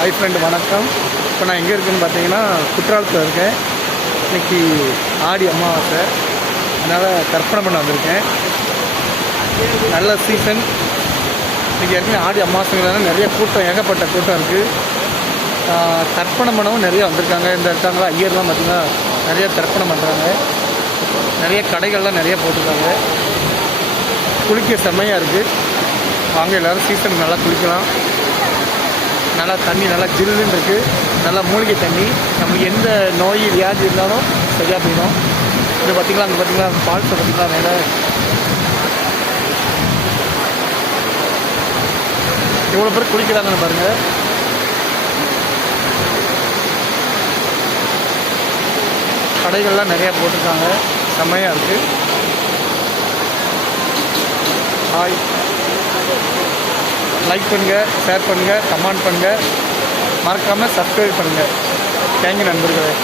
Hi friend வணக்கம். இப்போ நான் எங்கே இருக்குதுன்னு பார்த்தீங்கன்னா குற்றாலத்தில் இருக்கேன். இன்றைக்கி ஆடி அமாவாசை, அதனால் கற்பனை பண்ண வந்திருக்கேன். நல்ல சீசன். இன்றைக்கி ஏற்கனவே ஆடி அமாவாசைங்கிறதுனால நிறைய கூட்டம், ஏகப்பட்ட கூட்டம் இருக்குது. தர்ப்பணம் பண்ணவும் நிறைய வந்திருக்காங்க. இந்த இருக்காங்களா ஐயர்லாம் பார்த்திங்கன்னா நிறைய தர்ப்பணம் பண்ணுறாங்க. நிறைய கடைகள்லாம் நிறைய போட்டிருக்காங்க. குளிக்க செம்மையாக இருக்குது. வாங்க எல்லோரும் சீசனுக்கு நல்லா குளிக்கலாம். நல்லா தண்ணி நல்லா ஜில்லுன்னு இருக்குது. நல்லா மூலிகை தண்ணி. நம்மளுக்கு எந்த நோய் வியாதி இருந்தாலும் சரியாக போயிடும். இது பார்த்திங்களா, அங்கே பார்த்திங்களா ஃபால்ஸை பார்த்திங்களா மேலே இவ்வளோ பேர் குளிக்கிறாங்கன்னு பாருங்கள். கடைகள்லாம் நிறையா போட்டிருக்காங்க. செம்மையாக இருக்குது. ஹாய், லைக் பண்ணுங்கள், ஷேர் பண்ணுங்கள், கமெண்ட் பண்ணுங்கள், மறக்காமல் சப்ஸ்கிரைப் பண்ணுங்கள். தேங்க்யூ நண்பர்களே.